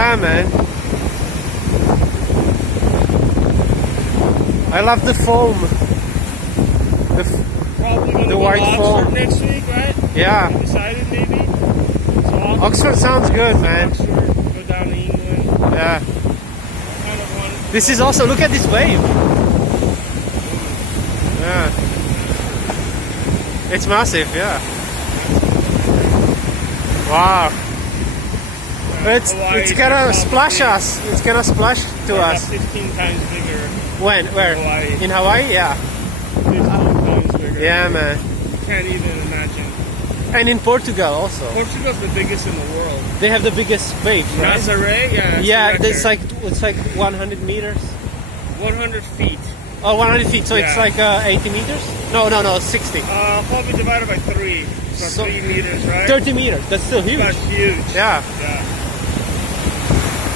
Yeah, man. I love the foam. Probably gonna The go white to foam. Oxford next week, right? Yeah. We decided maybe. So Oxford sounds good, man. Oxford, go down to England. Yeah. Kind of want. This is also, look at this wave. Yeah. It's massive, yeah. Wow. It's gonna splash us. It's gonna splash to us. 15 times bigger. When? Where? Hawaii. In Hawaii? Yeah. 15 times bigger. Yeah, man. You can't even imagine. And in Portugal also. Portugal's the biggest in the world. They have the biggest waves, right? Nazaré, yeah. Yeah, the it's like 100 meters. 100 feet. Oh, 100 feet. So it's Yeah. like 80 meters? No, 60. Probably divided by 3. So 3 meters, right? 30 meters. That's still huge. That's huge. Yeah. Yeah.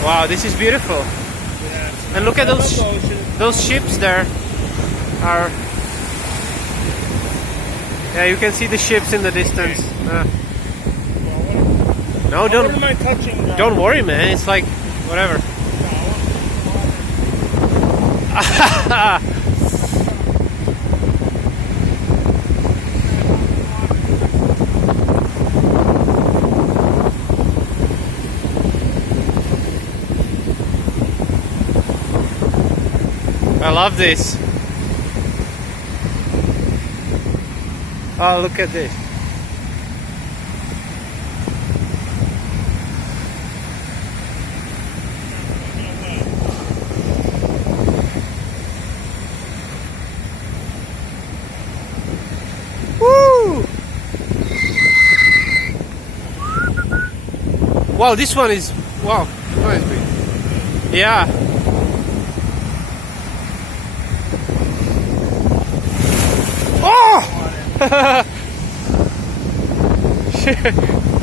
Wow, this is beautiful. Yeah. And look at I love the ocean. those ships there. Are yeah, you can see the ships in the distance. No, What am I touching now? don't worry, man. It's like whatever. I love this. Oh, look at this. Woo! Wow, this one is wow. Nice big. Yeah. Oh! Shit.